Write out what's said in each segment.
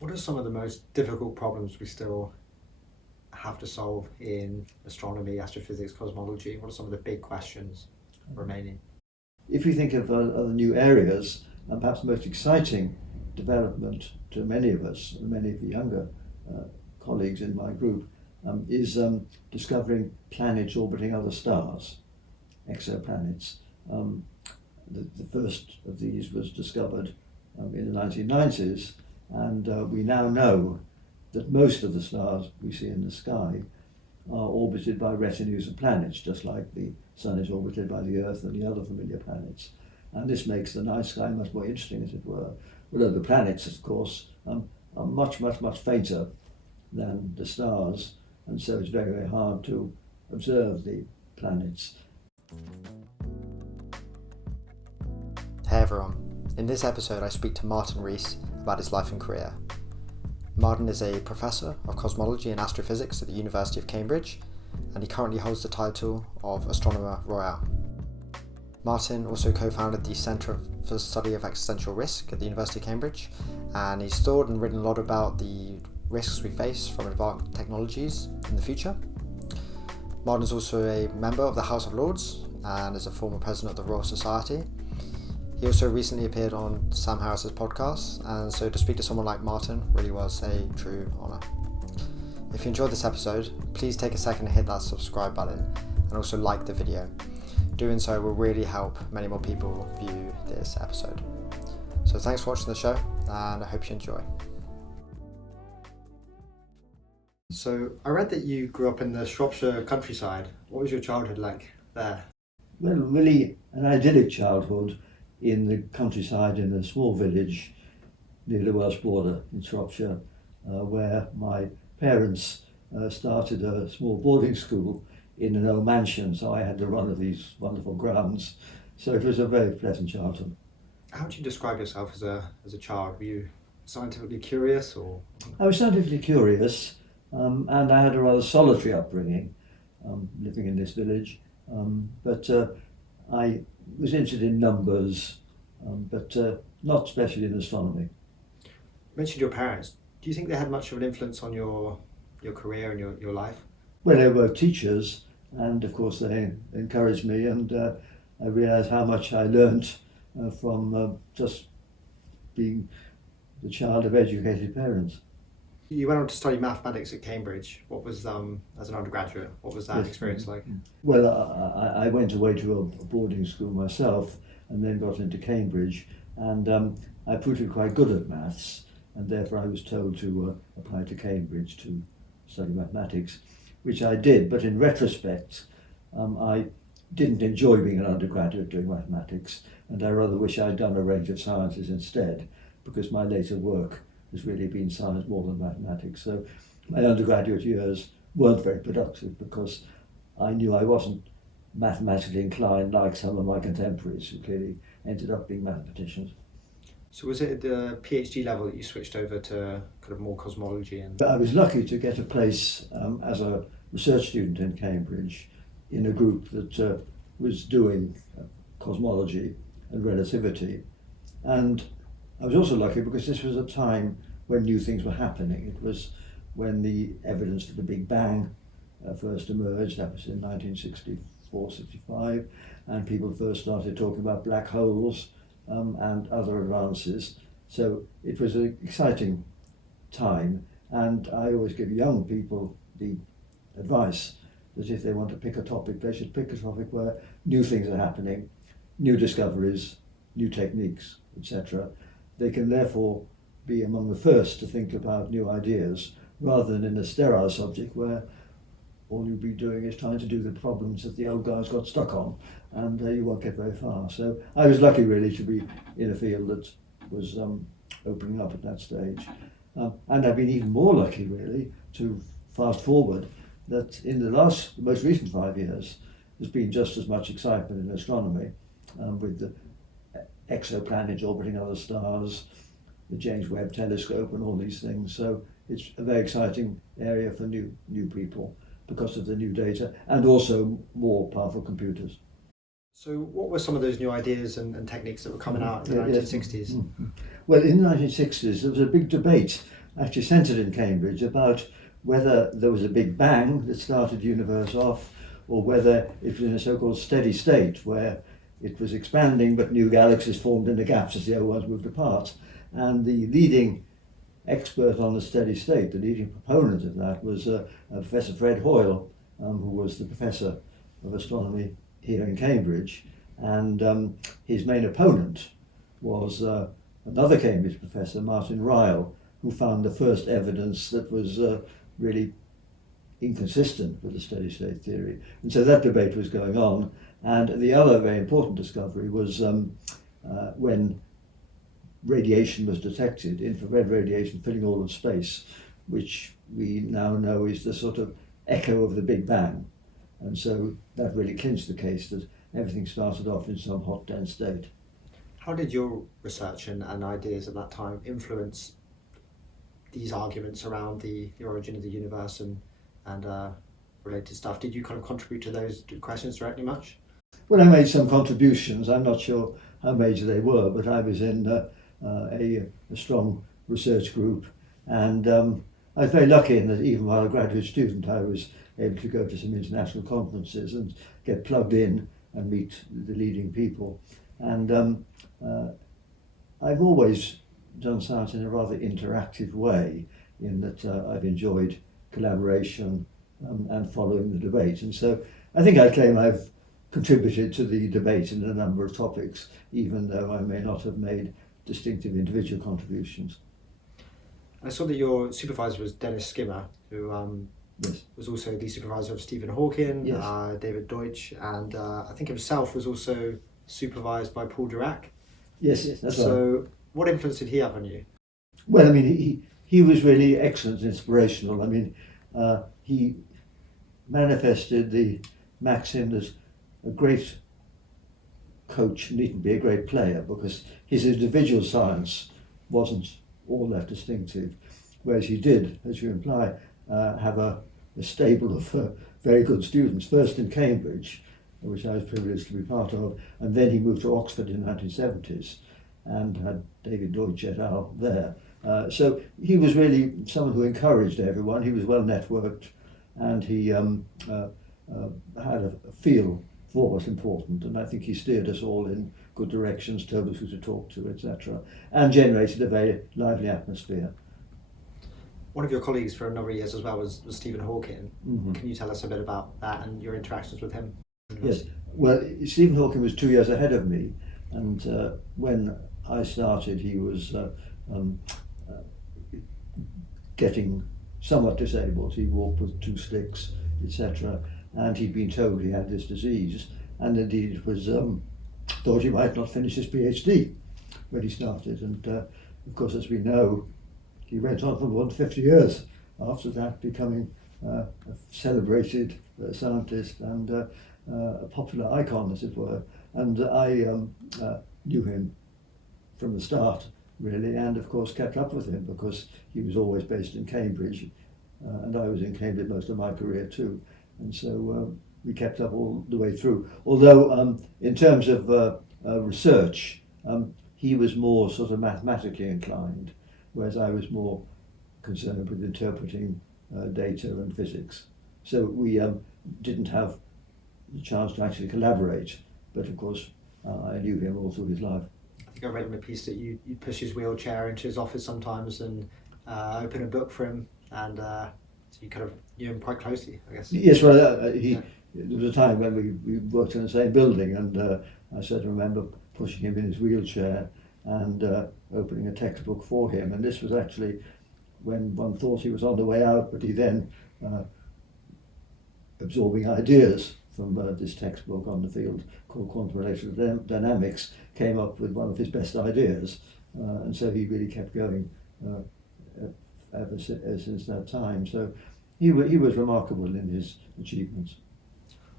What are some of the most difficult problems we still have to solve in astronomy, astrophysics, cosmology? What are some of the big questions remaining? If we think of other new areas, and perhaps the most exciting development to many of us, and many of the younger colleagues in my group, is discovering planets orbiting other stars, exoplanets. The first of these was discovered in the 1990s, and we now know that most of the stars we see in the sky are orbited by retinues of planets, just like the Sun is orbited by the Earth and the other familiar planets. And this makes the night sky much more interesting, as it were. Although the planets, of course, are much fainter than the stars, and so it's very hard to observe the planets. Hey everyone, in this episode I speak to Martin Rees about his life and career. Martin is a professor of cosmology and astrophysics at the University of Cambridge, and he currently holds the title of Astronomer Royal. Martin also co-founded the Centre for Study of Existential Risk at the University of Cambridge, and he's thought and written a lot about the risks we face from advanced technologies in the future. Martin is also a member of the House of Lords and is a former president of the Royal Society. He also recently appeared on Sam Harris's podcast, and so to speak to someone like Martin really was a true honour. If you enjoyed this episode, please take a second to hit that subscribe button and also like the video. Doing so will really help many more people view this episode. So thanks for watching the show, and I hope you enjoy. So I read that you grew up in the Shropshire countryside. What was your childhood like there? Well, really an idyllic childhood in the countryside in a small village near the Welsh border in Shropshire, where my parents started a small boarding school in an old mansion, so I had the run of these wonderful grounds. So it was a very pleasant childhood. How would you describe yourself as a child? Were you scientifically curious or? I was scientifically curious, and I had a rather solitary upbringing, living in this village. But I was interested in numbers, but not especially in astronomy. You mentioned your parents. Do you think they had much of an influence on your career and your life? Well, they were teachers, and of course they encouraged me, and I realised how much I learnt from just being the child of educated parents. You went on to study mathematics at Cambridge. What was, as an undergraduate, what was that experience like? Well, I went away to a boarding school myself and then got into Cambridge, and I proved to be quite good at maths, and therefore I was told to apply to Cambridge to study mathematics, which I did, but in retrospect I didn't enjoy being an undergraduate doing mathematics, and I rather wish I'd done a range of sciences instead, because my later work has really been science more than mathematics. So my undergraduate years weren't very productive because I knew I wasn't mathematically inclined like some of my contemporaries who clearly ended up being mathematicians. So was it at the PhD level that you switched over to kind of more cosmology? But I was lucky to get a place as a research student in Cambridge in a group that was doing cosmology and relativity. And I was also lucky because this was a time when new things were happening. It was when the evidence for the Big Bang first emerged. That was in 1964-65, and people first started talking about black holes and other advances. So it was an exciting time, and I always give young people the advice that if they want to pick a topic, they should pick a topic where new things are happening, new discoveries, new techniques, etc. They can therefore be among the first to think about new ideas, rather than in a sterile subject where all you'll be doing is trying to do the problems that the old guys got stuck on, and you won't get very far. So I was lucky really to be in a field that was opening up at that stage. And I've been even more lucky really to fast forward that in the most recent 5 years, there's been just as much excitement in astronomy with the exoplanets orbiting other stars, the James Webb Telescope and all these things. So it's a very exciting area for new people because of the new data and also more powerful computers. So what were some of those new ideas and techniques that were coming out in the 1960s? Well, in the 1960s there was a big debate actually centred in Cambridge about whether there was a big bang that started the universe off, or whether it was in a so-called steady state where it was expanding but new galaxies formed in the gaps as the old ones moved apart. And the leading expert on the steady state, the leading proponent of that, was Professor Fred Hoyle, who was the professor of astronomy here in Cambridge. And his main opponent was another Cambridge professor, Martin Ryle, who found the first evidence that was really inconsistent with the steady state theory. And so that debate was going on. And the other very important discovery was when radiation was detected, infrared radiation filling all of space, which we now know is the sort of echo of the Big Bang. And so that really clinched the case that everything started off in some hot, dense state. How did your research and ideas at that time influence these arguments around the origin of the universe and related stuff? Did you kind of contribute to those questions directly much? Well, I made some contributions. I'm not sure how major they were, but I was in a strong research group, and I was very lucky in that even while a graduate student I was able to go to some international conferences and get plugged in and meet the leading people. And I've always done science in a rather interactive way, in that I've enjoyed collaboration and following the debate. And so I think I claim I've contributed to the debate in a number of topics, even though I may not have made distinctive individual contributions. I saw that your supervisor was Dennis Skimmer, who Yes. was also the supervisor of Stephen Hawking, Yes. David Deutsch, and I think himself was also supervised by Paul Dirac. Yes, that's right. So what influence did he have on you? Well, I mean, he was really excellent and inspirational. I mean, he manifested the maxim that a great coach needn't be a great player, because his individual science wasn't all that distinctive, whereas he did, as you imply, have a stable of very good students, first in Cambridge, which I was privileged to be part of, and then he moved to Oxford in the 1970s and had David Deutsch et al. There. So he was really someone who encouraged everyone. He was well networked, and he had a feel for what's important, and I think he steered us all in good directions, told us who to talk to, etc., and generated a very lively atmosphere. One of your colleagues for a number of years as well was Stephen Hawking. Mm-hmm. Can you tell us a bit about that and your interactions with him? Yes, well, Stephen Hawking was 2 years ahead of me, and when I started he was getting somewhat disabled. He walked with 2 sticks, etc., and he'd been told he had this disease, and indeed it was thought he might not finish his PhD when he started. And of course, as we know, he went on for more than 50 years after that, becoming a celebrated scientist and a popular icon, as it were. And I knew him from the start, really, and of course kept up with him because he was always based in Cambridge, and I was in Cambridge most of my career too. And so we kept up all the way through. Although in terms of research, he was more sort of mathematically inclined, whereas I was more concerned with interpreting data and physics. So we didn't have the chance to actually collaborate, but of course I knew him all through his life. I think I read in a piece that you'd push his wheelchair into his office sometimes and open a book for him, and so you kind of knew him quite closely, I guess. Yes, well, there was a time when we worked in the same building, and I certainly remember pushing him in his wheelchair and opening a textbook for him. And this was actually when one thought he was on the way out, but he then, absorbing ideas from this textbook on the field called quantum relational dynamics, came up with one of his best ideas. And so he really kept going ever since that time. So he was remarkable in his achievements.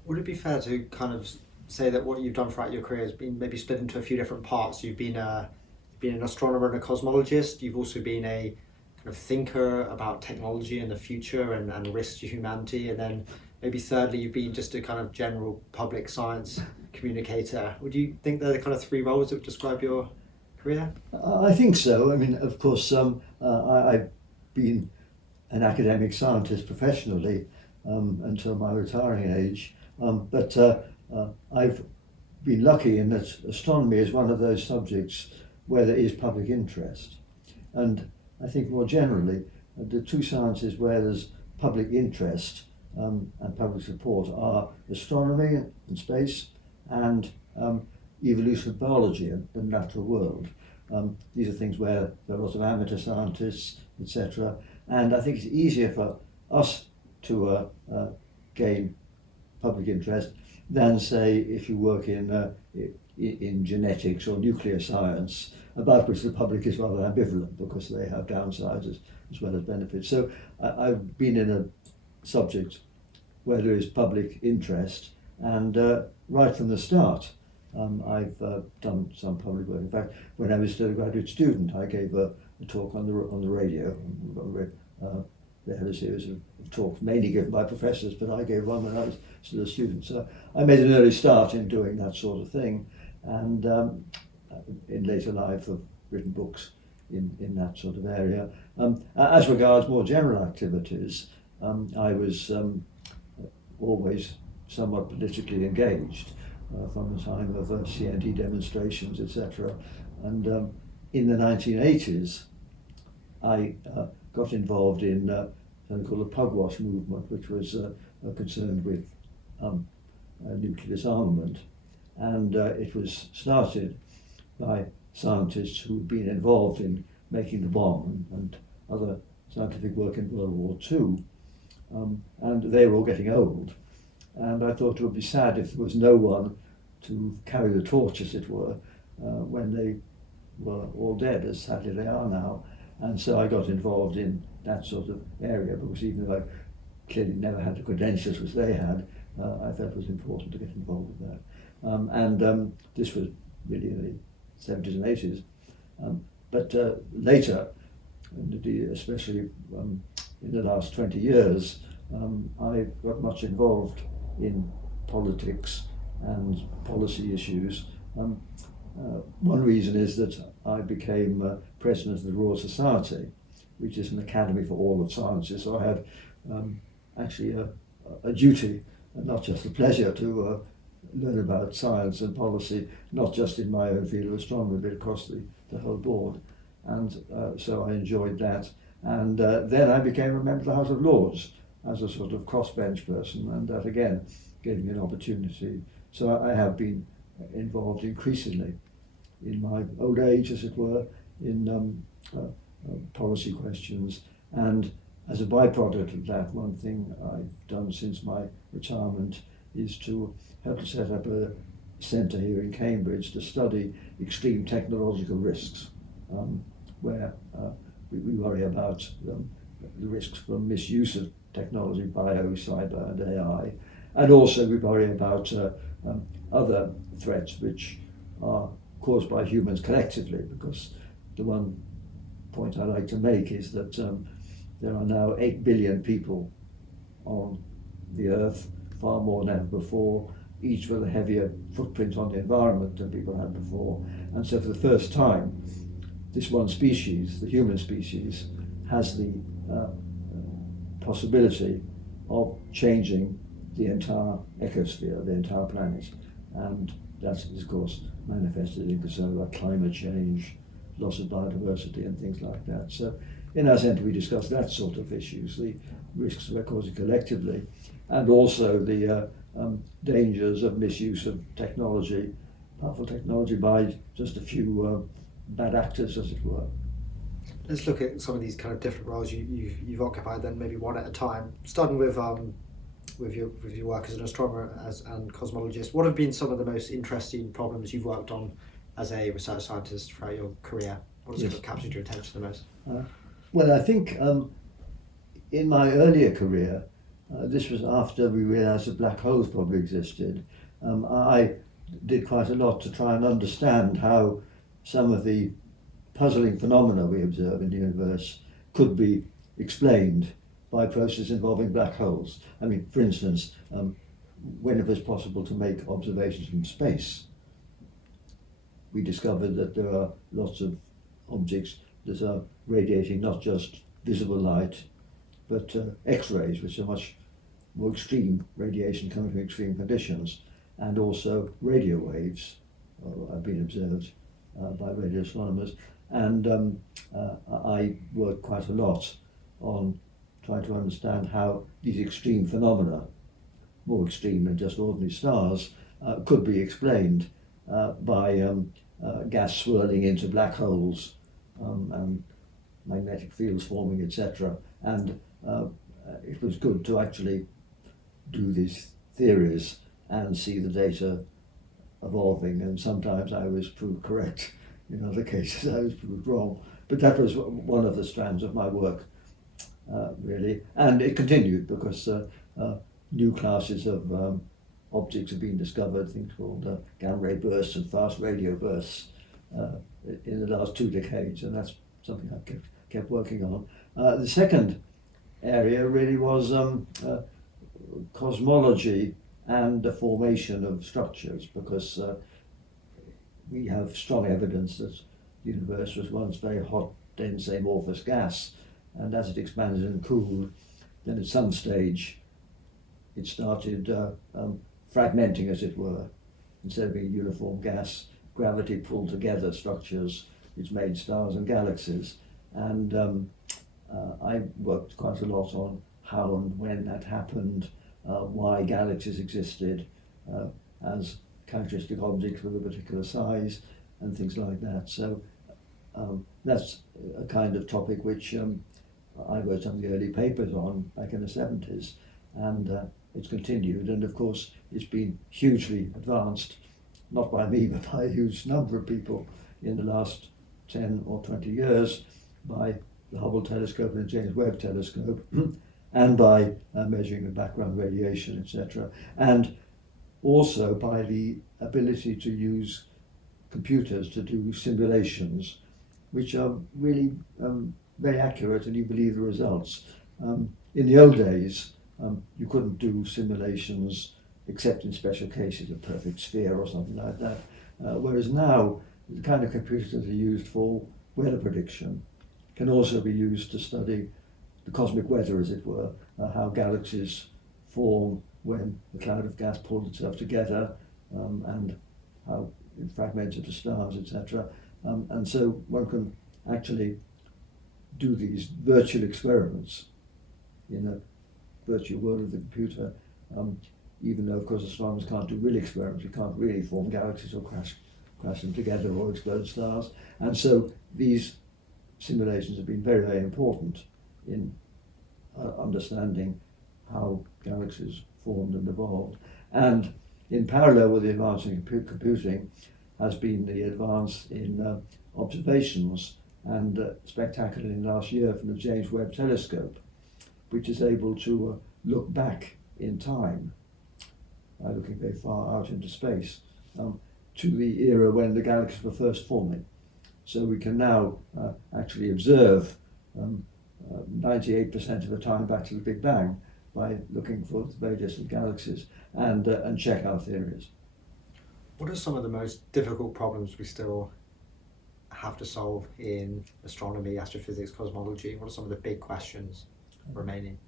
Would it be fair to kind of say that what you've done throughout your career has been maybe split into a few different parts? You've been an astronomer and a cosmologist. You've also been a kind of thinker about technology and the future and risks to humanity. And then maybe thirdly, you've been just a kind of general public science communicator. Would you think they're the kind of 3 roles that would describe your career? I think so. I mean, of course, I been an academic scientist professionally until my retiring age, but I've been lucky in that astronomy is one of those subjects where there is public interest. And I think more generally, the two sciences where there's public interest and public support are astronomy and space and evolutionary biology and the natural world. These are things where there are lots of amateur scientists, etc. And I think it's easier for us to gain public interest than, say, if you work in genetics or nuclear science, about which the public is rather ambivalent because they have downsides as well as benefits. So I've been in a subject where there is public interest, and right from the start, I've done some public work. In fact, when I was still a graduate student, I gave a talk on the radio. They had a series of talks, mainly given by professors, but I gave one when I was still a student. So I made an early start in doing that sort of thing, and in later life I've written books in that sort of area. As regards more general activities, I was always somewhat politically engaged from the time of CNT demonstrations, etc. And in the 1980s, I got involved in something called the Pugwash movement, which was concerned with nuclear disarmament. And it was started by scientists who had been involved in making the bomb and other scientific work in World War II. And they were all getting old. And I thought it would be sad if there was no one to carry the torch, as it were, when they were all dead, as sadly they are now. And so I got involved in that sort of area, because even though I clearly never had the credentials which they had, I felt it was important to get involved with that. This was really in the 70s and 80s. But later, and especially in the last 20 years, I got much involved in politics and policy issues. One reason is that I became president of the Royal Society, which is an academy for all of sciences. So I had actually a duty, and not just a pleasure, to learn about science and policy, not just in my own field of astronomy, but across the whole board. And so I enjoyed that. And then I became a member of the House of Lords as a sort of crossbench person, and that again gave me an opportunity. So I have been involved increasingly in my old age, as it were, in policy questions. And as a byproduct of that, one thing I've done since my retirement is to help to set up a centre here in Cambridge to study extreme technological risks, where we worry about the risks from misuse of technology, bio, cyber and AI, and also we worry about other threats which are caused by humans collectively, because the one point I like to make is that there are now 8 billion people on the Earth, far more than ever before, each with a heavier footprint on the environment than people had before. And so for the first time, this one species, the human species, has the possibility of changing the entire ecosphere, the entire planet. And that is, of course, manifested in concerns about climate change, loss of biodiversity and things like that. So in our centre we discuss that sort of issues, the risks we're causing collectively, and also the dangers of misuse of technology, powerful technology, by just a few bad actors, as it were. Let's look at some of these kind of different roles you've occupied, then maybe one at a time. Starting with your work as an astronomer and cosmologist, what have been some of the most interesting problems you've worked on as a research scientist throughout your career? What has captured your attention the most? Well, I think in my earlier career, this was after we realised that black holes probably existed. I did quite a lot to try and understand how some of the puzzling phenomena we observe in the universe could be explained by processes involving black holes. I mean, for instance, when it was possible to make observations from space, we discovered that there are lots of objects that are radiating not just visible light, but X-rays, which are much more extreme radiation coming from extreme conditions, and also radio waves have been observed by radio astronomers. And I work quite a lot on trying to understand how these extreme phenomena, more extreme than just ordinary stars, could be explained by gas swirling into black holes and magnetic fields forming, etc. And it was good to actually do these theories and see the data evolving, and sometimes I was proved correct, in other cases I was proved wrong. But that was one of the strands of my work, really. And it continued because new classes of objects have been discovered, things called gamma ray bursts and fast radio bursts in the last 2 decades, and that's something I kept working on. The second area really was cosmology and the formation of structures, because we have strong evidence that the universe was once very hot, dense, amorphous gas, and as it expanded and cooled, then at some stage it started fragmenting, as it were. Instead of being uniform gas, gravity pulled together structures which made stars and galaxies. And I worked quite a lot on how and when that happened, why galaxies existed as characteristic objects with a particular size, and things like that. So that's a kind of topic which I wrote some of the early papers on back in the 70s, and it's continued, and of course it's been hugely advanced, not by me but by a huge number of people in the last 10 or 20 years, by the Hubble telescope and the James Webb telescope, and by measuring the background radiation, etc. And also by the ability to use computers to do simulations, which are really very accurate, and you believe the results. In the old days, you couldn't do simulations except in special cases, a perfect sphere or something like that. Whereas now, the kind of computers that are used for weather prediction can also be used to study the cosmic weather, as it were, how galaxies form when the cloud of gas pulls itself together, and how it fragments into stars, etc. And so one can actually do these virtual experiments in a virtual world of the computer, even though, of course, astronomers can't do real experiments. We can't really form galaxies or crash them together or explode stars. And so these simulations have been very, very important in understanding how galaxies formed and evolved. And in parallel with the advance in computing has been the advance in observations, and spectacularly in last year from the James Webb telescope, which is able to look back in time by looking very far out into space to the era when the galaxies were first forming. So we can now actually observe 98% of the time back to the Big Bang by looking for very distant galaxies and check our theories. What are some of the most difficult problems we still have to solve in astronomy, astrophysics, cosmology? What are some of the big questions remaining?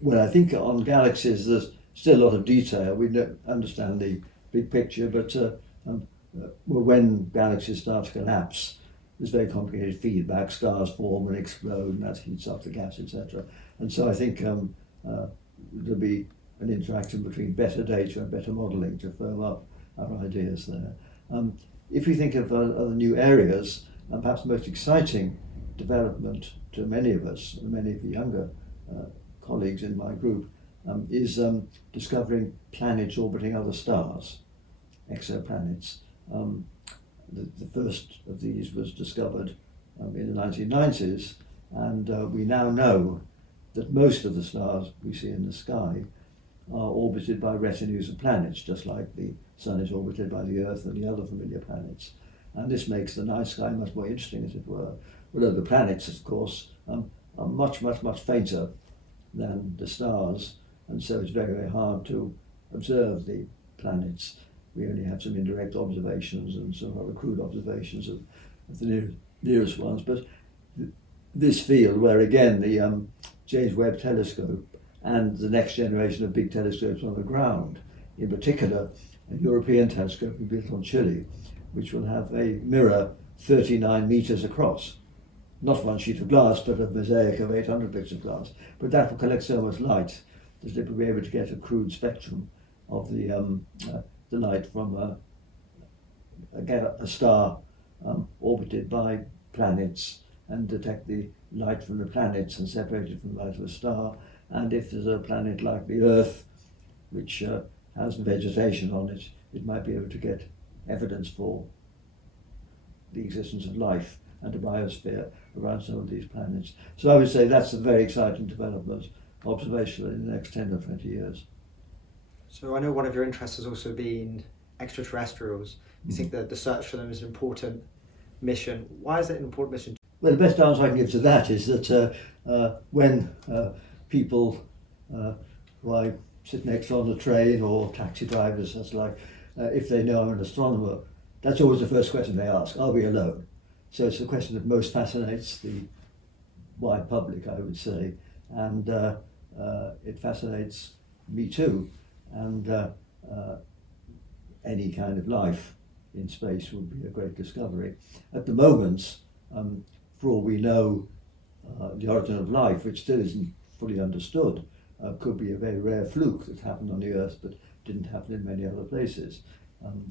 Well, I think on galaxies there's still a lot of detail. We don't understand the big picture, but when galaxies start to collapse, there's very complicated feedback. Stars form and explode, and that heats up the gas, etc. And so I think there'll be an interaction between better data and better modelling to firm up our ideas there. If we think of other new areas, and perhaps the most exciting development to many of us, and many of the younger colleagues in my group, is discovering planets orbiting other stars, exoplanets. The first of these was discovered in the 1990s, and we now know that most of the stars we see in the sky are orbited by retinues of planets, just like the Sun is orbited by the Earth and the other familiar planets. And this makes the night sky much more interesting, as it were. Although the planets, of course, are much, much, much fainter than the stars, and so it's very, very hard to observe the planets. We only have some indirect observations and some rather crude observations of the nearest ones. But this field where again the James Webb Telescope and the next generation of big telescopes on the ground, in particular a European telescope built on Chile, which will have a mirror 39 meters across. Not one sheet of glass, but a mosaic of 800 bits of glass. But that will collect so much light that it will be able to get a crude spectrum of the light from a star orbited by planets, and detect the light from the planets and separate it from the light of a star. And if there's a planet like the Earth, which has vegetation on it, it might be able to get evidence for the existence of life and a biosphere around some of these planets. So I would say that's a very exciting development, observational in the next 10 or 20 years. So I know one of your interests has also been extraterrestrials. You think that the search for them is an important mission. Why is it an important mission? Well, the best answer I can give to that is that when people who I sit next on the train, or taxi drivers, that's like, if they know I'm an astronomer, that's always the first question they ask: are we alone? So it's the question that most fascinates the wide public, I would say, and it fascinates me too. And any kind of life in space would be a great discovery. At the moment, for all we know, the origin of life, which still isn't fully understood, could be a very rare fluke that happened on the Earth but didn't happen in many other places.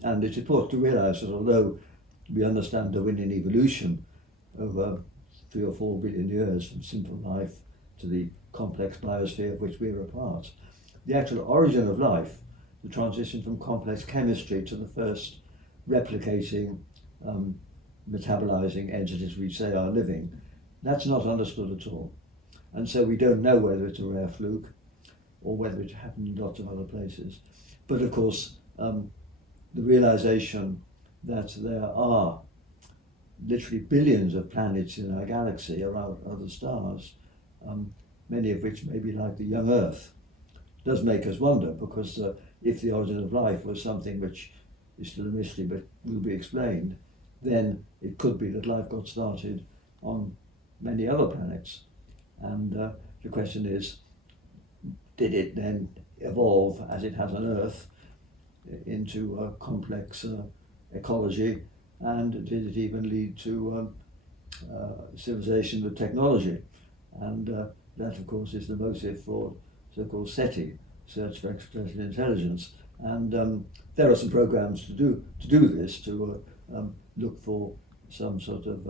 And it's important to realise that although we understand Darwinian evolution over 3 or 4 billion years from simple life to the complex biosphere of which we're a part, the actual origin of life, the transition from complex chemistry to the first replicating, metabolizing entities we say are living, that's not understood at all. And so we don't know whether it's a rare fluke or whether it happened in lots of other places. But of course, the realization that there are literally billions of planets in our galaxy around other stars, many of which may be like the young Earth, does make us wonder, because if the origin of life was something which is still a mystery but will be explained, then it could be that life got started on many other planets. And the question is, did it then evolve, as it has on Earth, into a complex ecology, and did it even lead to civilization with technology? And that, of course, is the motive for so-called SETI, Search for Extraterrestrial Intelligence. And there are some programs to do this, to look for some sort of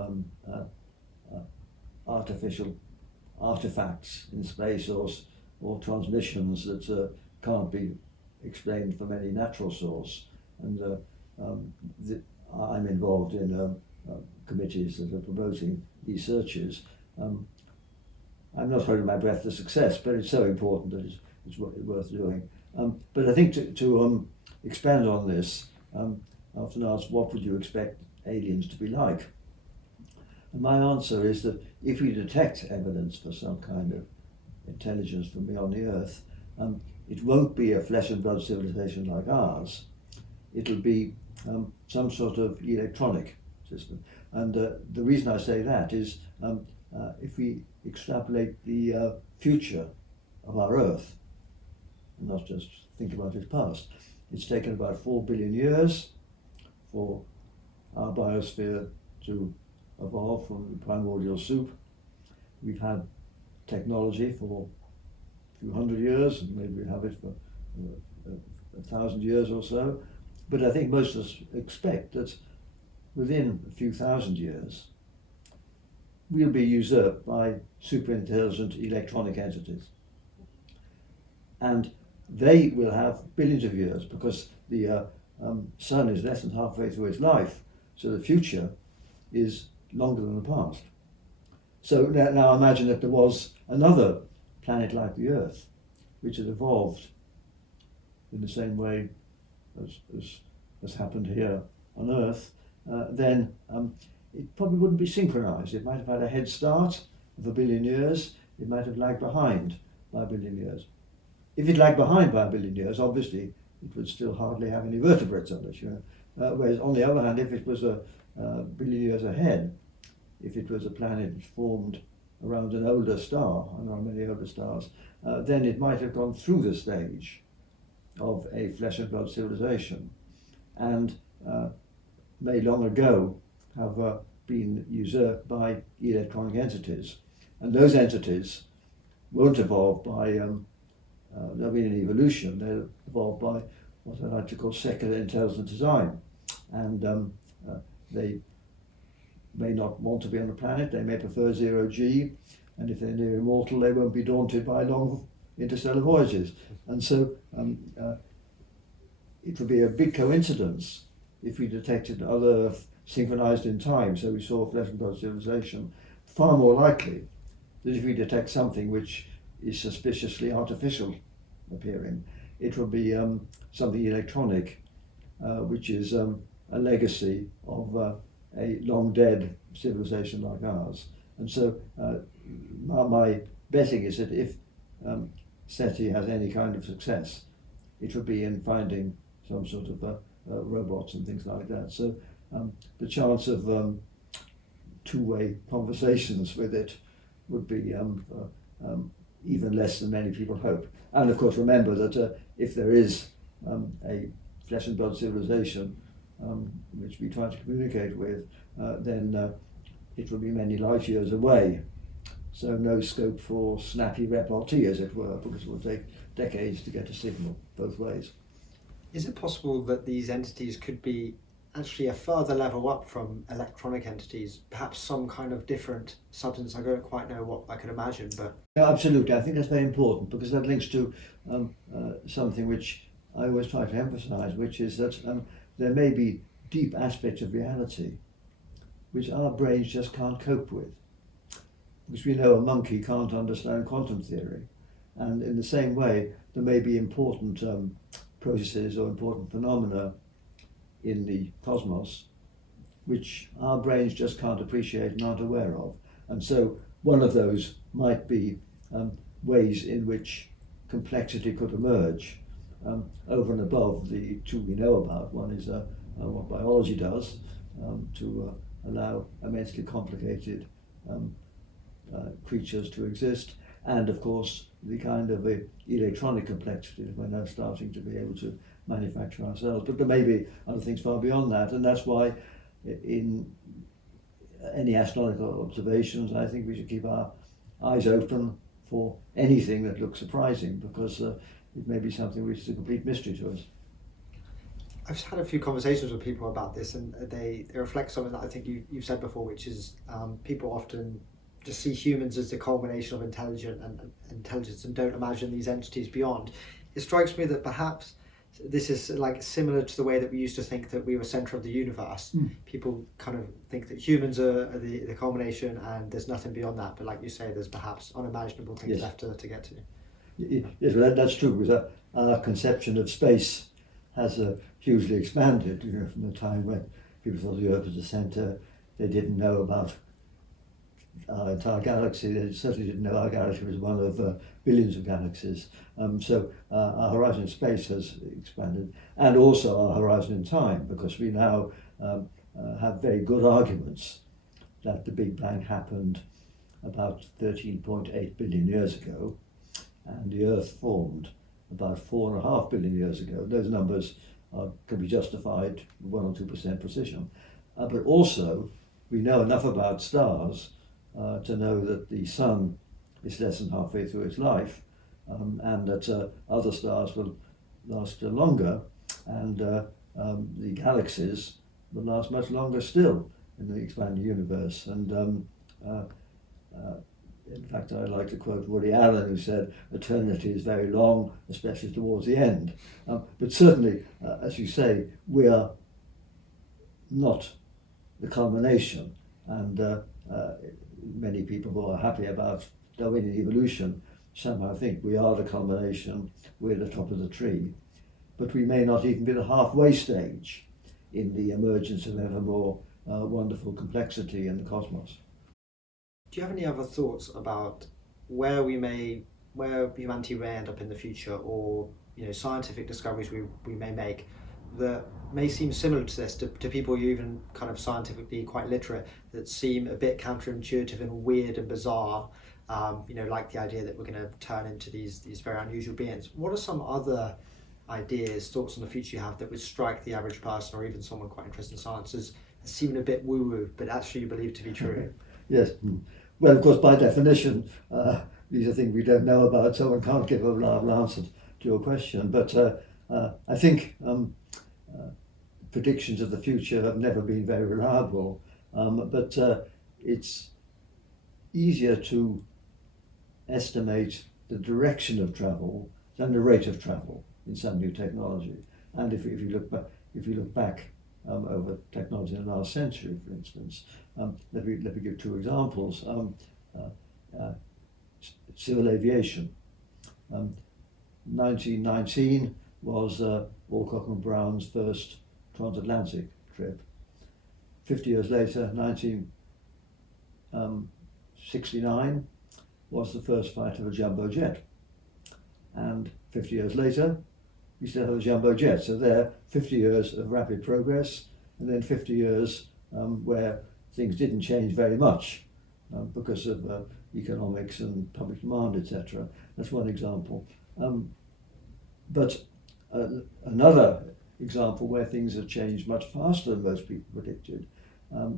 artificial artifacts in space, or transmissions that can't be explained from any natural source. And I'm involved in committees that are promoting these searches. I'm not holding my breath for success, but it's so important that it's worth doing. But I think to expand on this, I often ask, what would you expect aliens to be like? And my answer is that if we detect evidence for some kind of intelligence from beyond the Earth, it won't be a flesh and blood civilization like ours. It'll be some sort of electronic system. And the reason I say that is, if we extrapolate the future of our Earth, and not just think about its past, it's taken about 4 billion years for our biosphere to evolve from the primordial soup. We've had technology for a few hundred years, and maybe we have it for 1,000 years or so. But I think most of us expect that within a few thousand years, we'll be usurped by super intelligent electronic entities. And they will have billions of years, because the sun is less than halfway through its life, so the future is longer than the past. So now imagine that there was another planet like the Earth, which had evolved in the same way as happened here on Earth, then it probably wouldn't be synchronized. It might have had a head start of 1 billion years. It might have lagged behind by 1 billion years. If it lagged behind by 1 billion years, obviously it would still hardly have any vertebrates on it. Whereas on the other hand, if it was a billion years ahead, if it was a planet formed around an older star, and there are many older stars, then it might have gone through the stage of a flesh and blood civilization, and may long ago have been usurped by electronic entities. And those entities won't evolve by, there'll be an evolution, they'll evolve by what I like to call secular intelligent design. And they may not want to be on the planet, they may prefer zero G, and if they're near immortal, they won't be daunted by long interstellar voyages. And so it would be a big coincidence if we detected other Earth synchronized in time, so we saw flesh and blood civilization, far more likely that if we detect something which is suspiciously artificial appearing, it will be something electronic, which is a legacy of a long dead civilization like ours. And so my betting is that if SETI has any kind of success, it will be in finding some sort of robots and things like that. So the chance of two-way conversations with it would be even less than many people hope. And of course, remember that if there is a flesh and blood civilization which we try to communicate with, then it will be many light years away. So no scope for snappy repartee, as it were, because it will take decades to get a signal both ways. Is it possible that these entities could be actually a further level up from electronic entities, perhaps some kind of different substance? I don't quite know what I could imagine, but... Yeah, absolutely. I think that's very important, because that links to something which I always try to emphasize, which is that there may be deep aspects of reality which our brains just can't cope with. Because we know a monkey can't understand quantum theory. And in the same way, there may be important processes or important phenomena in the cosmos which our brains just can't appreciate and aren't aware of. And so one of those might be ways in which complexity could emerge over and above the two we know about. One is what biology does to allow immensely complicated creatures to exist, and of course the kind of electronic complexity that we're now starting to be able to manufacture ourselves. But there may be other things far beyond that, and that's why in any astronomical observations I think we should keep our eyes open for anything that looks surprising, because it may be something which is a complete mystery to us. I've had a few conversations with people about this, and they reflect something that I think you've said before, which is people often just see humans as the culmination of intelligence and don't imagine these entities beyond. It strikes me that perhaps this is like similar to the way that we used to think that we were center of the universe. People kind of think that humans are the culmination and there's nothing beyond that, but like you say, there's perhaps unimaginable things left to get to. Yes, well, that's true, because our conception of space has hugely expanded, from the time when people thought the Earth was the center. They didn't know about our entire galaxy. They certainly didn't know our galaxy was one of billions of galaxies. So our horizon in space has expanded, and also our horizon in time, because we now have very good arguments that the Big Bang happened about 13.8 billion years ago, and the Earth formed about 4.5 billion years ago. Those numbers can be justified with 1 or 2% precision. But also, we know enough about stars to know that the Sun is less than halfway through its life, and that other stars will last longer, and the galaxies will last much longer still in the expanding universe. And in fact, I like to quote Woody Allen, who said, "Eternity is very long, especially towards the end." But certainly, as you say, we are not the culmination, and many people who are happy about Darwinian evolution somehow think we are the culmination, we're the top of the tree. But we may not even be the halfway stage in the emergence of ever more wonderful complexity in the cosmos. Do you have any other thoughts about where humanity may end up in the future, or scientific discoveries we may make that may seem similar to this to people who are even kind of scientifically quite literate, that seem a bit counterintuitive and weird and bizarre, like the idea that we're going to turn into these very unusual beings. What are some other ideas, thoughts on the future you have that would strike the average person or even someone quite interested in science as seeming a bit woo-woo, but actually you believe to be true? Yes. Well, of course, by definition, these are things we don't know about, so one can't give a reliable answer to your question. But I think predictions of the future have never been very reliable, but it's easier to estimate the direction of travel than the rate of travel in some new technology. And if you look back over technology in the last century, for instance, let me give two examples. Civil aviation. 1919 was Alcock and Brown's first transatlantic trip. 50 years later, 1969, was the first flight of a jumbo jet. And 50 years later, we still have a jumbo jet. So there, 50 years of rapid progress, and then 50 years where things didn't change very much because of economics and public demand, etc. That's one example. But another example where things have changed much faster than most people predicted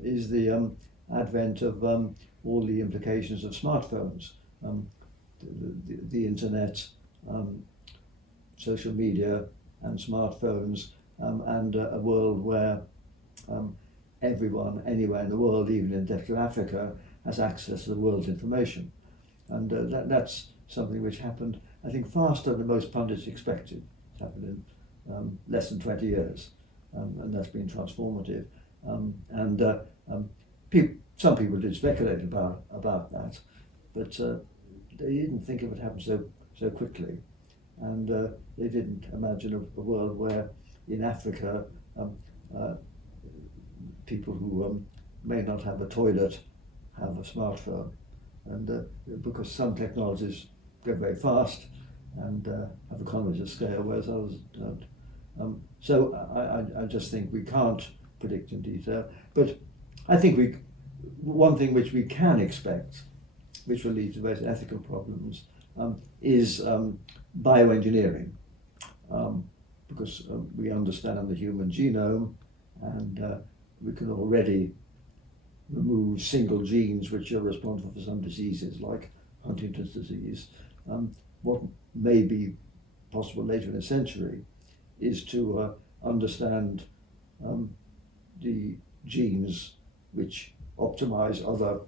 is the advent of all the implications of smartphones, the internet, social media and smartphones, and a world where everyone, anywhere in the world, even in desolate Africa, has access to the world's information. And that's something which happened, I think, faster than most pundits expected. It happened in less than 20 years, and that's been transformative. Some people did speculate about that, but they didn't think it would happen so quickly. And they didn't imagine a world where in Africa people who may not have a toilet have a smartphone, and because some technologies go very fast and have economies of scale, whereas others don't. So I just think we can't predict in detail, but I think one thing which we can expect, which will lead to various ethical problems, is bioengineering, because we understand the human genome, and we can already remove single genes which are responsible for some diseases like Huntington's disease. What may be possible later in a century is to understand the genes which optimize other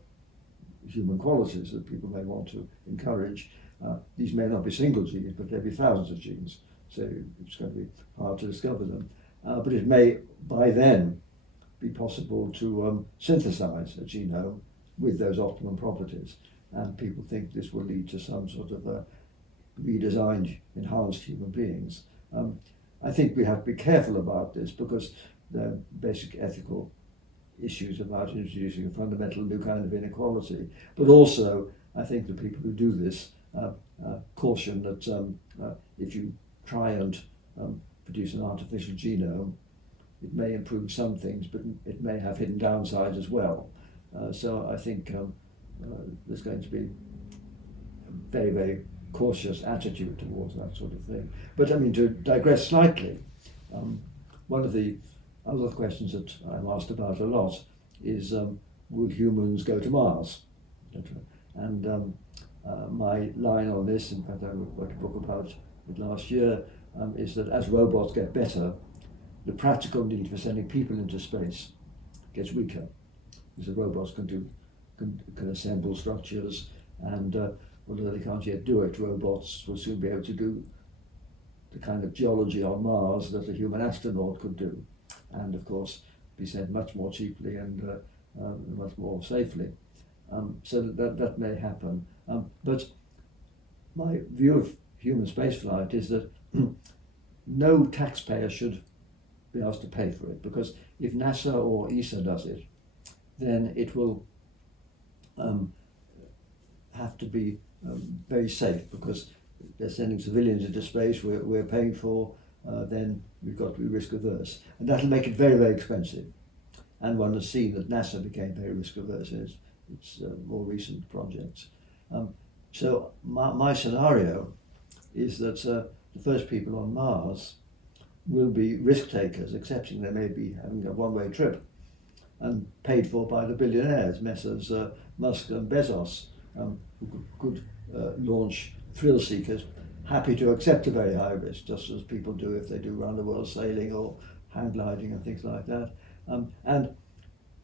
human qualities that people may want to encourage. These may not be single genes, but there'll be thousands of genes, so it's going to be hard to discover them. But it may, by then, be possible to synthesize a genome with those optimum properties. And people think this will lead to some sort of redesigned, enhanced human beings. I think we have to be careful about this because there are basic ethical issues about introducing a fundamental new kind of inequality. But also, I think the people who do this caution that if you try and produce an artificial genome, it may improve some things, but it may have hidden downsides as well. So I think there's going to be a very, very cautious attitude towards that sort of thing. But I mean, to digress slightly, one of the other questions that I'm asked about a lot is, would humans go to Mars? And my line on this, in fact I wrote a book about it last year, is that as robots get better, the practical need for sending people into space gets weaker, because the robots can assemble structures, and although they can't yet do it, robots will soon be able to do the kind of geology on Mars that a human astronaut could do, and of course be sent much more cheaply and much more safely. So that may happen. But my view of human spaceflight is that no taxpayer should be asked to pay for it, because if NASA or ESA does it, then it will have to be very safe, because they're sending civilians into space. We're paying for then we've got to be risk averse. And that'll make it very, very expensive. And one has seen that NASA became very risk averse in its more recent projects. So my scenario is that the first people on Mars will be risk takers, accepting they may be having a one-way trip, and paid for by the billionaires, Messrs. Musk and Bezos, who could launch thrill seekers, happy to accept a very high risk, just as people do if they do round the world sailing or hang gliding and things like that. And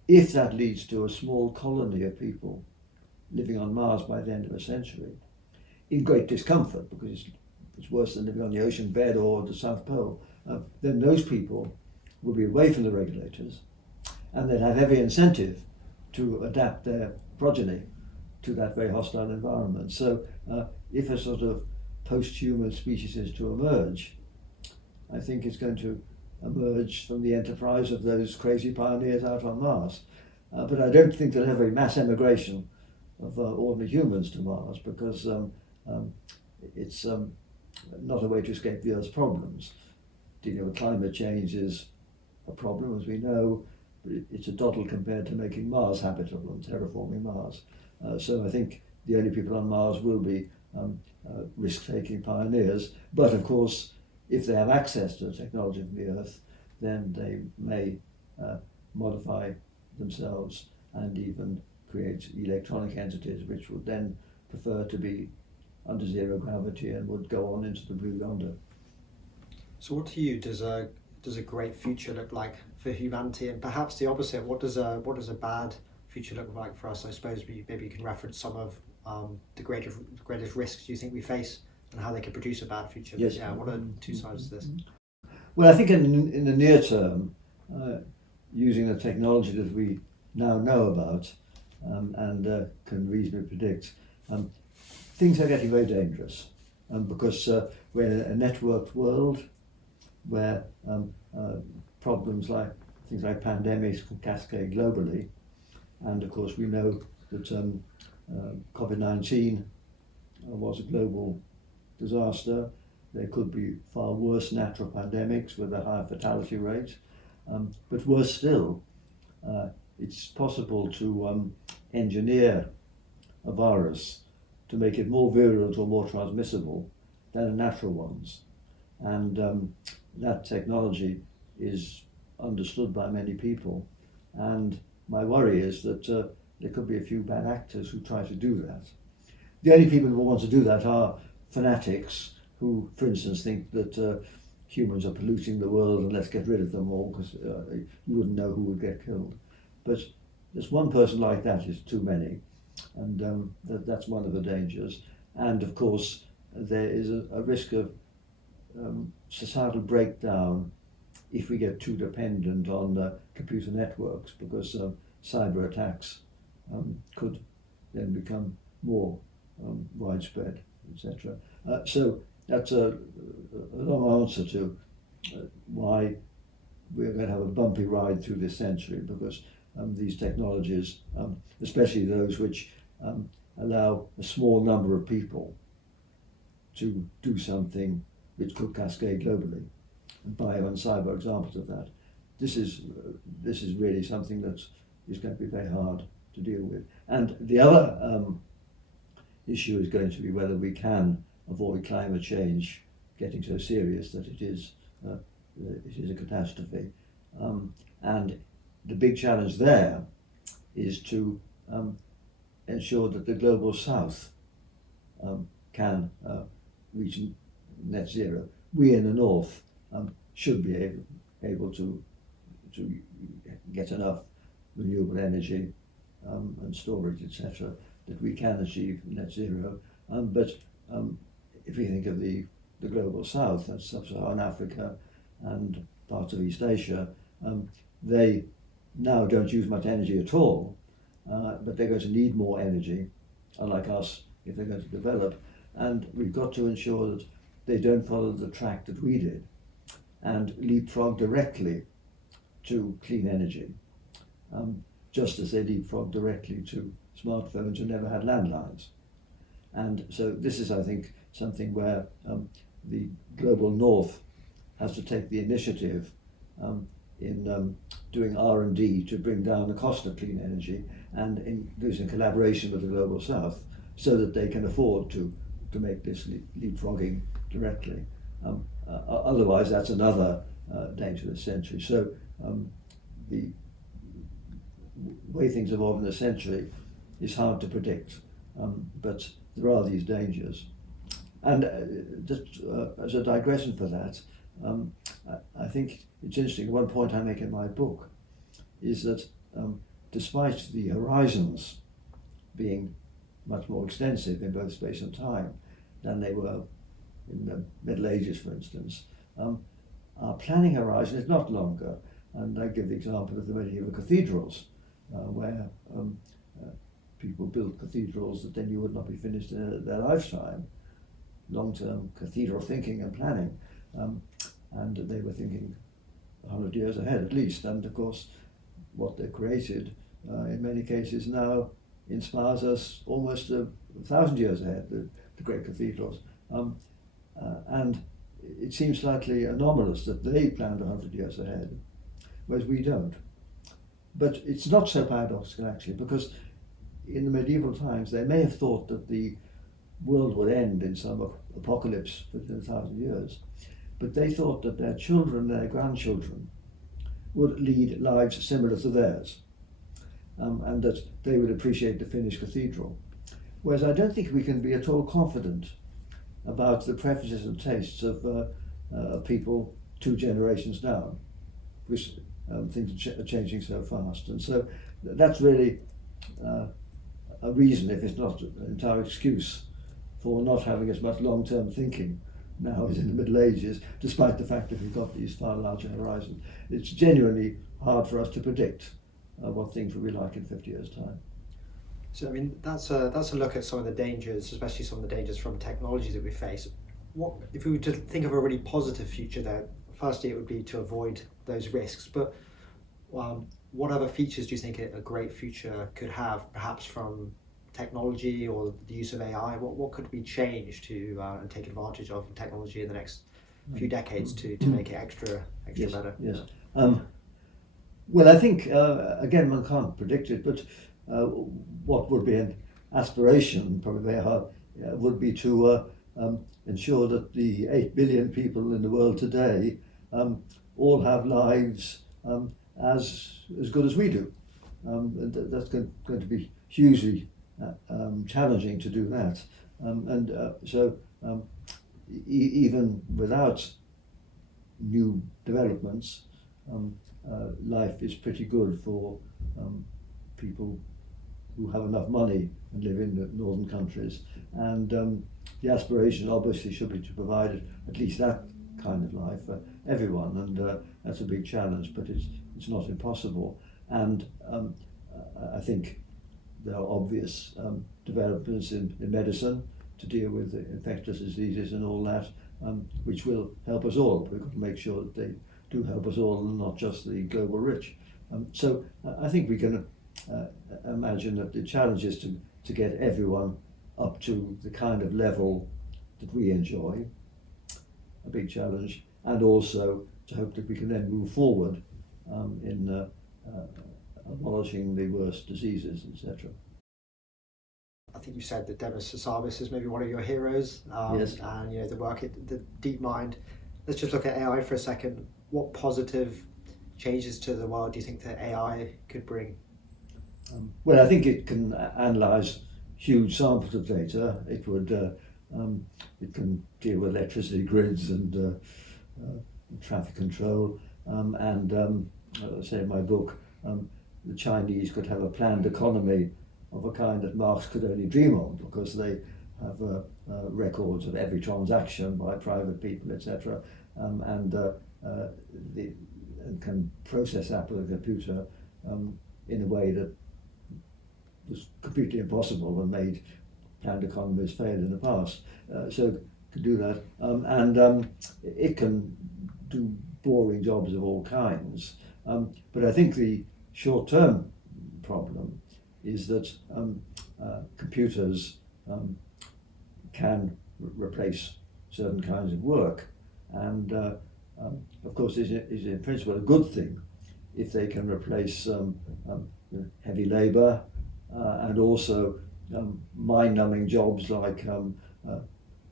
if that leads to a small colony of people living on Mars by the end of a century, in great discomfort, because it's worse than living on the ocean bed or the South Pole, then those people will be away from the regulators, and they'll have every incentive to adapt their progeny to that very hostile environment. So if a sort of post-human species is to emerge, I think it's going to emerge from the enterprise of those crazy pioneers out on Mars. But I don't think there'll ever be mass emigration of ordinary humans to Mars, because it's not a way to escape the Earth's problems. Dealing with climate change is a problem, as we know, but it's a doddle compared to making Mars habitable and terraforming Mars. So I think the only people on Mars will be risk-taking pioneers, but of course, if they have access to the technology from the Earth, then they may modify themselves and even create electronic entities which would then prefer to be under zero gravity and would go on into the blue yonder. So what to you does a great future look like for humanity, and perhaps the opposite? What does a bad future look like for us? I suppose maybe you can reference some of the greatest risks you think we face and how they could produce a bad future. Yes. Yeah, what are two sides to this? Well, I think in the near term, using the technology that we now know about and can reasonably predict, things are getting very dangerous, because we're in a networked world where problems like things like pandemics can cascade globally, and of course we know that COVID-19 was a global disaster. There could be far worse natural pandemics with a higher fatality rate, but worse still, it's possible to engineer a virus to make it more virulent or more transmissible than the natural ones. And that technology is understood by many people. And my worry is that there could be a few bad actors who try to do that. The only people who want to do that are fanatics who, for instance, think that humans are polluting the world and let's get rid of them all, because you wouldn't know who would get killed. But there's one person like that is too many, and that's one of the dangers. And of course, there is a risk of societal breakdown if we get too dependent on computer networks, because cyber attacks could then become more widespread, etc. So that's a long answer to why we're going to have a bumpy ride through this century, because these technologies, especially those which allow a small number of people to do something which could cascade globally, and bio and cyber examples of that. This is really something that is going to be very hard to deal with. And the other issue is going to be whether we can avoid climate change getting so serious that it is a catastrophe. And the big challenge there is to ensure that the global south can reach net zero. We in the north should be able to get enough renewable energy and storage, etc., that we can achieve net zero. But if we think of the global south, that's sub-Saharan Africa and parts of East Asia, they now don't use much energy at all, but they're going to need more energy, unlike us, if they're going to develop. And we've got to ensure that they don't follow the track that we did and leapfrog directly to clean energy, just as they leapfrog directly to smartphones and never had landlines. And so this is, I think, something where the global north has to take the initiative in doing R&D to bring down the cost of clean energy, and in using collaboration with the Global South so that they can afford to make this leapfrogging directly. Otherwise, that's another dangerous century. So the way things evolve in the century is hard to predict, but there are these dangers. And just as a digression for that, I think it's interesting. One point I make in my book is that despite the horizons being much more extensive in both space and time than they were in the Middle Ages, for instance, our planning horizon is not longer. And I give the example of the medieval cathedrals, where people built cathedrals that they knew would not be finished in their lifetime. Long-term cathedral thinking and planning, and they were thinking 100 years ahead at least. And of course, what they created in many cases now inspires us almost 1,000 years ahead, the great cathedrals. And it seems slightly anomalous that they planned 100 years ahead, whereas we don't. But it's not so paradoxical actually, because in the medieval times they may have thought that the world would end in some apocalypse within 1,000 years, but they thought that their children, their grandchildren, would lead lives similar to theirs, and that they would appreciate the finished cathedral. Whereas I don't think we can be at all confident about the preferences and tastes of people 2 generations down, because things are changing so fast. And so that's really a reason, if it's not an entire excuse, for not having as much long-term thinking now as in the Middle Ages, despite the fact that we've got these far larger horizons. It's genuinely hard for us to predict what things will be like in 50 years' time. So I mean, that's a look at some of the dangers, especially some of the dangers from technology that we face. What if we were to think of a really positive future there? Firstly, it would be to avoid those risks. But what other features do you think a great future could have, perhaps from technology or the use of AI? What could we change to and take advantage of technology in the next few decades to make it extra Yes, better? yes. Well, I think again, one can't predict it, but what would be an aspiration, probably very hard, would be to ensure that the 8 billion people in the world today all have lives as good as we do. And that's going to be hugely challenging to do that. So even without new developments, life is pretty good for people who have enough money and live in the northern countries. And the aspiration obviously should be to provide at least that kind of life for everyone, and that's a big challenge, but it's not impossible. And I think there are obvious developments in medicine to deal with infectious diseases and all that, which will help us all. We've got to make sure that they do help us all and not just the global rich. So I think we can imagine that the challenge is to get everyone up to the kind of level that we enjoy, a big challenge, and also to hope that we can then move forward in abolishing the worst diseases, etc. I think you said that Demis Hassabis is maybe one of your heroes. Yes. And the work at the DeepMind. Let's just look at AI for a second. What positive changes to the world do you think that AI could bring? Well, I think it can analyse huge samples of data. It would it can deal with electricity grids and traffic control. And as I say in my book, the Chinese could have a planned economy of a kind that Marx could only dream of, because they have records of every transaction by private people, etc., and can process that with a computer in a way that was completely impossible and made planned economies fail in the past. So it can do that, and it can do boring jobs of all kinds. But I think the short-term problem is that computers can replace certain kinds of work, and Of course, is in principle a good thing if they can replace heavy labour and also mind-numbing jobs like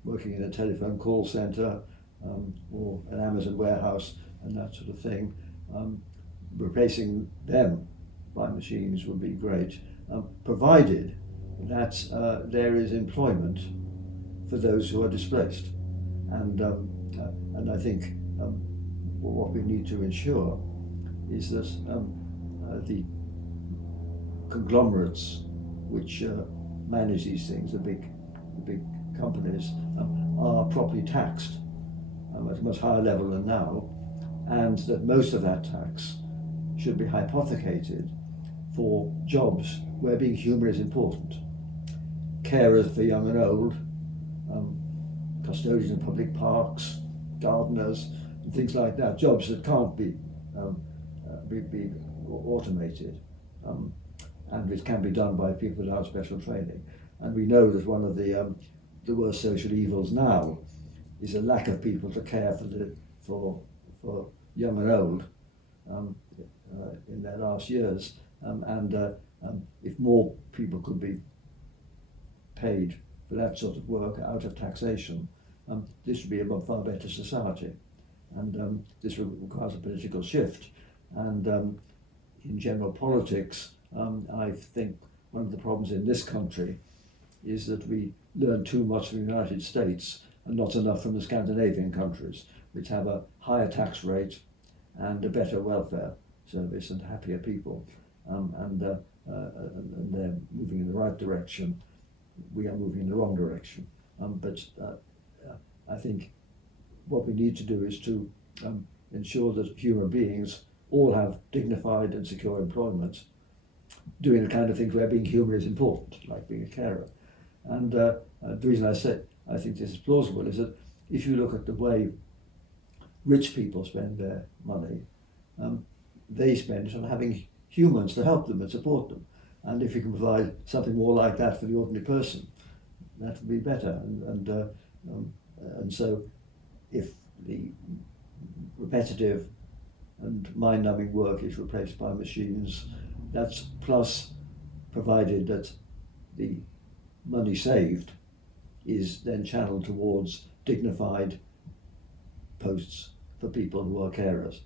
working in a telephone call centre or an Amazon warehouse and that sort of thing. Replacing them by machines would be great, provided that there is employment for those who are displaced. And I think what we need to ensure is that the conglomerates which manage these things, the big companies, are properly taxed at a much higher level than now, and that most of that tax should be hypothecated for jobs where being human is important. Carers for young and old, custodians in public parks, gardeners, and things like that, jobs that can't be automated and which can be done by people without special training. And we know that one of the worst social evils now is a lack of people to care for young and old in their last years. If more people could be paid for that sort of work out of taxation, this would be a far better society. And this requires a political shift. And in general politics, I think one of the problems in this country is that we learn too much from the United States and not enough from the Scandinavian countries, which have a higher tax rate and a better welfare service and happier people. And they're moving in the right direction. We are moving in the wrong direction. But I think what we need to do is to ensure that human beings all have dignified and secure employment, doing the kind of things where being human is important, like being a carer. And the reason I said I think this is plausible is that if you look at the way rich people spend their money, they spend it on having humans to help them and support them. And if you can provide something more like that for the ordinary person, that would be better. And so if the repetitive and mind-numbing work is replaced by machines, that's plus provided that the money saved is then channeled towards dignified posts for people who are carers.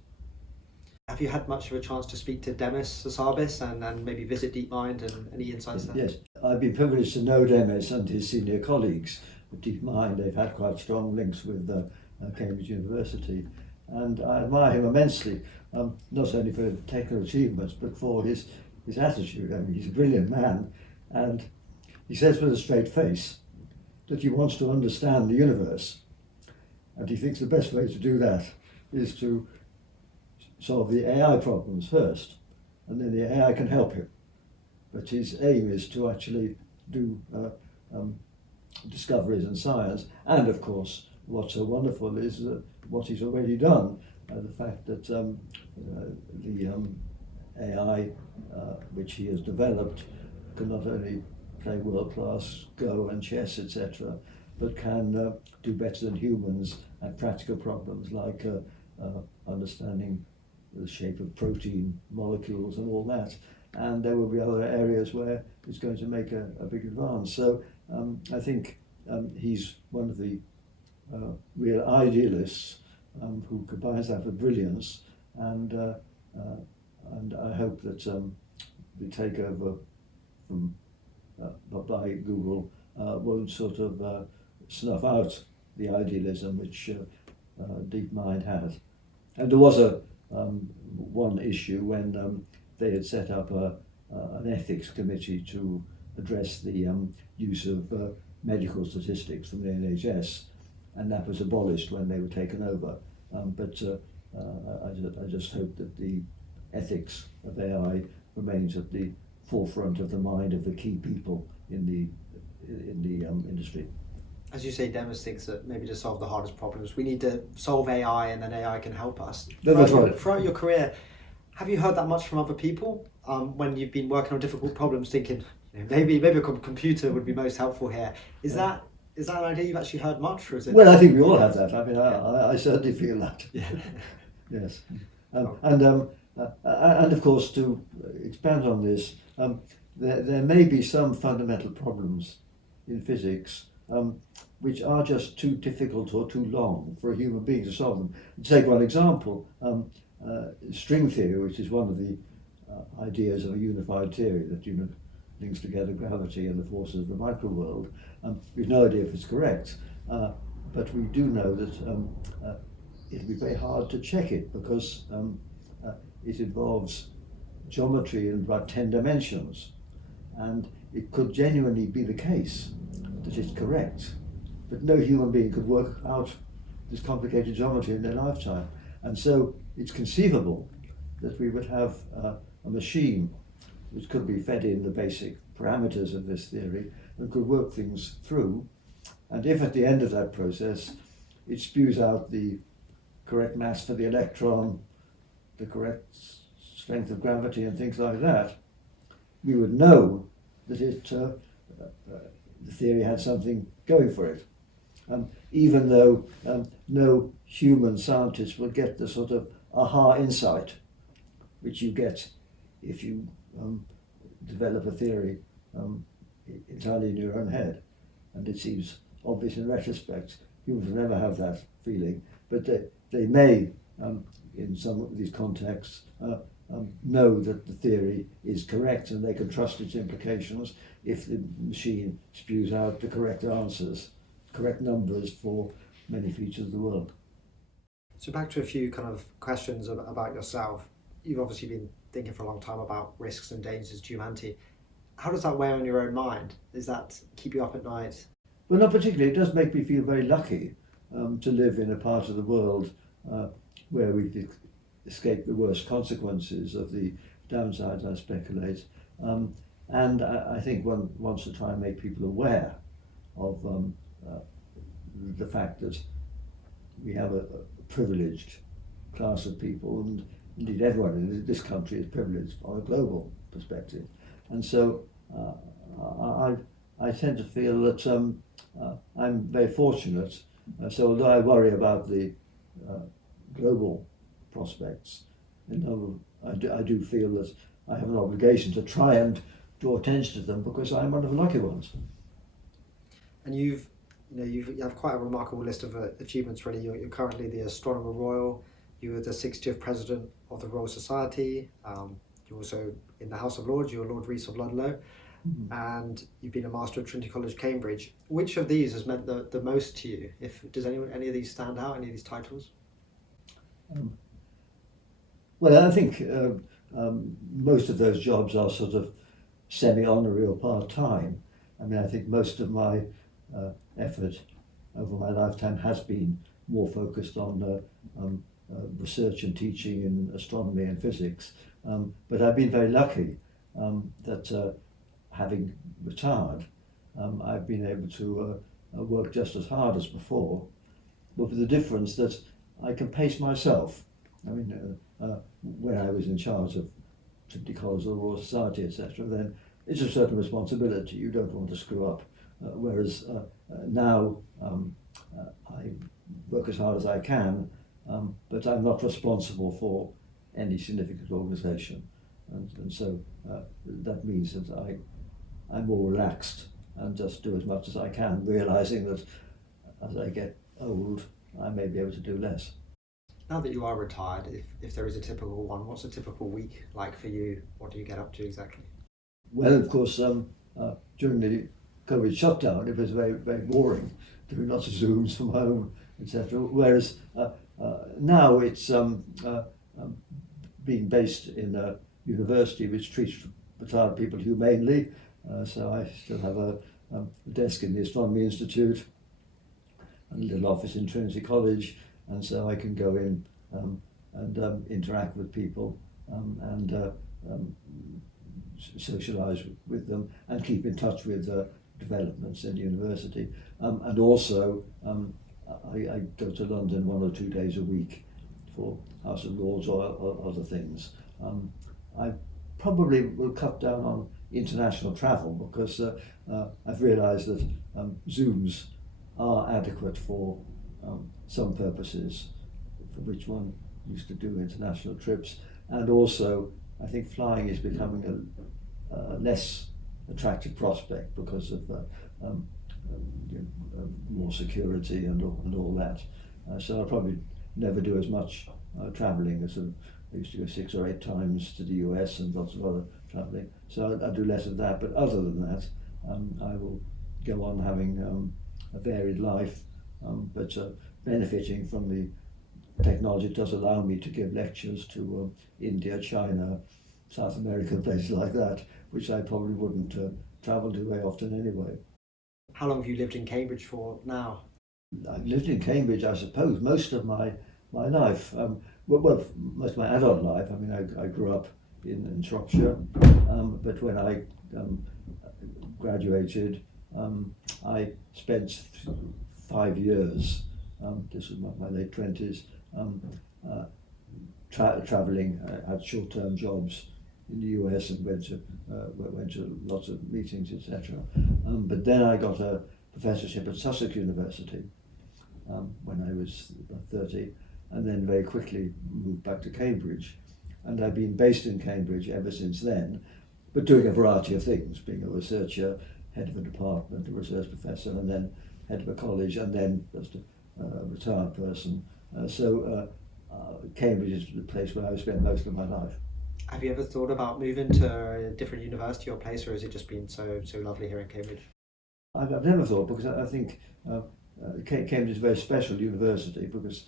Have you had much of a chance to speak to Demis Hassabis and maybe visit DeepMind and any insights there? Yes, I've been privileged to know Demis and his senior colleagues at DeepMind. They've had quite strong links with Cambridge University, and I admire him immensely, not only for technical achievements but for his attitude. I mean, he's a brilliant man, and he says with a straight face that he wants to understand the universe, and he thinks the best way to do that is to solve the AI problems first, and then the AI can help him. But his aim is to actually do discoveries in science, and of course what's so wonderful is what he's already done, the fact that the AI which he has developed can not only play world-class Go and chess, etc., but can do better than humans at practical problems like understanding the shape of protein molecules and all that. And there will be other areas where it's going to make a big advance. So I think he's one of the real idealists who combines that with brilliance, and I hope that the takeover from by Google won't sort of snuff out the idealism which DeepMind has. And there was one issue when they had set up an ethics committee to address the use of medical statistics from the NHS, and that was abolished when they were taken over. But I just hope that the ethics of AI remains at the forefront of the mind of the key people in the industry. As you say, Demis thinks that maybe to solve the hardest problems, we need to solve AI, and then AI can help us. That's right. Throughout your career, have you heard that much from other people when you've been working on difficult problems, thinking maybe a computer would be most helpful here? Is that is that an idea you've actually heard much, or is it? Well, I think we all have that. I mean, I certainly feel that. Yeah. Yes. And of course, to expand on this, there may be some fundamental problems in physics which are just too difficult or too long for a human being to solve them. To take one example, string theory, which is one of the ideas of a unified theory that links together gravity and the forces of the micro world. We've no idea if it's correct, but we do know that it'll be very hard to check it because it involves geometry in about 10 dimensions, and it could genuinely be the case that it's correct, but no human being could work out this complicated geometry in their lifetime. And so it's conceivable that we would have a machine which could be fed in the basic parameters of this theory and could work things through. And if at the end of that process it spews out the correct mass for the electron, the correct strength of gravity and things like that, we would know that the theory had something going for it. Even though no human scientist will get the sort of aha insight which you get if you develop a theory entirely in your own head. And it seems obvious in retrospect. Humans will never have that feeling, but they may, in some of these contexts, know that the theory is correct and they can trust its implications if the machine spews out the correct answers, correct numbers for many features of the world. So back to a few kind of questions about yourself. You've obviously been thinking for a long time about risks and dangers to humanity. How does that weigh on your own mind? Does that keep you up at night? Well, not particularly. It does make me feel very lucky to live in a part of the world where we've escaped the worst consequences of the downsides, I speculate. And I think one wants to try and make people aware of the fact that we have a privileged class of people, and indeed everyone in this country is privileged on a global perspective. And so I tend to feel that I'm very fortunate. So although I worry about the global prospects, I do feel that I have an obligation to try and draw attention to them because I'm one of the lucky ones. And you have quite a remarkable list of achievements. Really, you're currently the Astronomer Royal. You were the 60th President of the Royal Society. You're also in the House of Lords. You're Lord Rees of Ludlow, and you've been a Master at Trinity College, Cambridge. Which of these has meant the most to you? Does any of these stand out? Any of these titles? Well, I think most of those jobs are sort of semi-honorary or part-time. I mean, I think most of my effort over my lifetime has been more focused on research and teaching in astronomy and physics. But I've been very lucky that having retired, I've been able to work just as hard as before, but with the difference that I can pace myself. I mean, when I was in charge of Trinity College or the Royal Society, etc., then it's a certain responsibility. You don't want to screw up. Whereas now I work as hard as I can, but I'm not responsible for any significant organisation. And so that means that I'm more relaxed and just do as much as I can, realising that as I get old, I may be able to do less. Now that you are retired, if there is a typical one, what's a typical week like for you? What do you get up to exactly? Well, of course, during the COVID shutdown, it was very, very boring, doing lots of Zooms from home, etc. Whereas now it's being based in a university which treats retired people humanely. So I still have a desk in the Astronomy Institute and a little office in Trinity College, and so I can go in and interact with people and socialise with them and keep in touch with developments in the university. And also I go to London 1 or 2 days a week for House of Lords or other things. I probably will cut down on international travel because I've realised that Zooms are adequate for some purposes for which one used to do international trips, and also I think flying is becoming a less attractive prospect because of more security and all that. So I'll probably never do as much travelling as I used to go 6 or 8 times to the US and lots of other travelling. So I'll do less of that. But other than that, I will go on having a varied life, but benefiting from the technology. It does allow me to give lectures to India, China, South America, places like that, which I probably wouldn't travel to very often anyway. How long have you lived in Cambridge for now? I've lived in Cambridge, I suppose, most of my life. Well, most of my adult life. I mean, I grew up in Shropshire, but when I graduated, I spent 5 years, this was my late 20s, travelling. I had short-term jobs in the US and went to lots of meetings, etc. But then I got a professorship at Sussex University when I was about 30, and then very quickly moved back to Cambridge. And I've been based in Cambridge ever since then, but doing a variety of things, being a researcher, head of a department, a research professor, and then head of a college, and then just a retired person. So Cambridge is the place where I've spent most of my life. Have you ever thought about moving to a different university or place, or has it just been so lovely here in Cambridge? I've never thought, because I think Cambridge is a very special university, because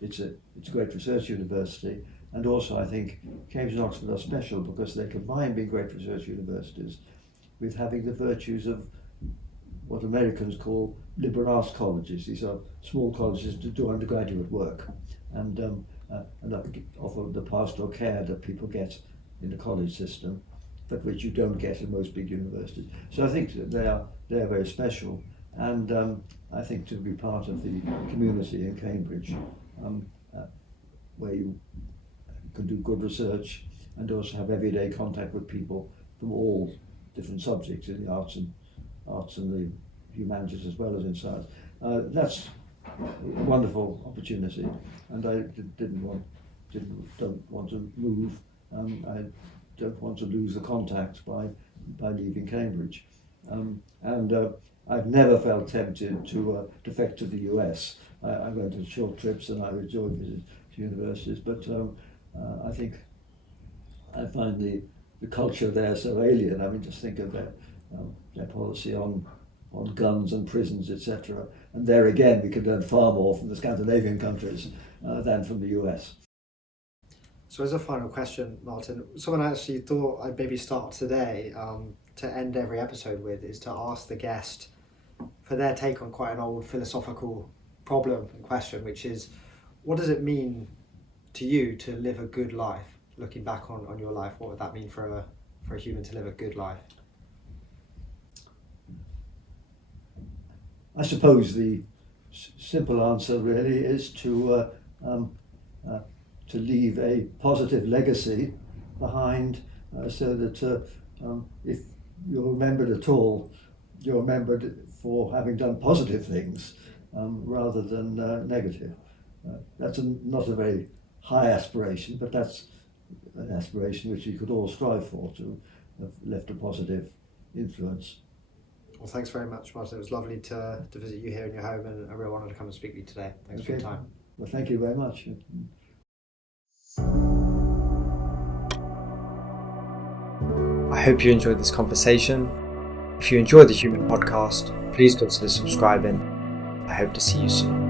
it's a great research university, and also I think Cambridge and Oxford are special because they combine being great research universities with having the virtues of what Americans call liberal arts colleges. These are small colleges to do undergraduate work, and offer the pastoral care that people get in the college system, but which you don't get in most big universities. So I think that they are very special, and I think to be part of the community in Cambridge, where you can do good research and also have everyday contact with people from all different subjects in the arts and the humanities as well as in science. That's a wonderful opportunity, and I don't want to move. I don't want to lose the contact by leaving Cambridge, and I've never felt tempted to defect to the US. I went on short trips and I enjoyed visiting universities, but I think I find the culture there so alien. I mean, just think of their policy on guns and prisons, etc. And there again, we could learn far more from the Scandinavian countries than from the US. So as a final question, Martin, someone actually thought I'd maybe start today to end every episode with is to ask the guest for their take on quite an old philosophical problem and question, which is, what does it mean to you to live a good life? Looking back on your life, what would that mean for a human to live a good life? I suppose the simple answer really is to leave a positive legacy behind, so that if you're remembered at all, you're remembered for having done positive things rather than negative. That's not a very high aspiration, but that's an aspiration which we could all strive for, to have left a positive influence. Well, thanks very much, Martin. It was lovely to visit you here in your home, and a real honour to come and speak with you today. Thanks for your time. Well, thank you very much. I hope you enjoyed this conversation. If you enjoyed the Human Podcast, please consider subscribing. I hope to see you soon.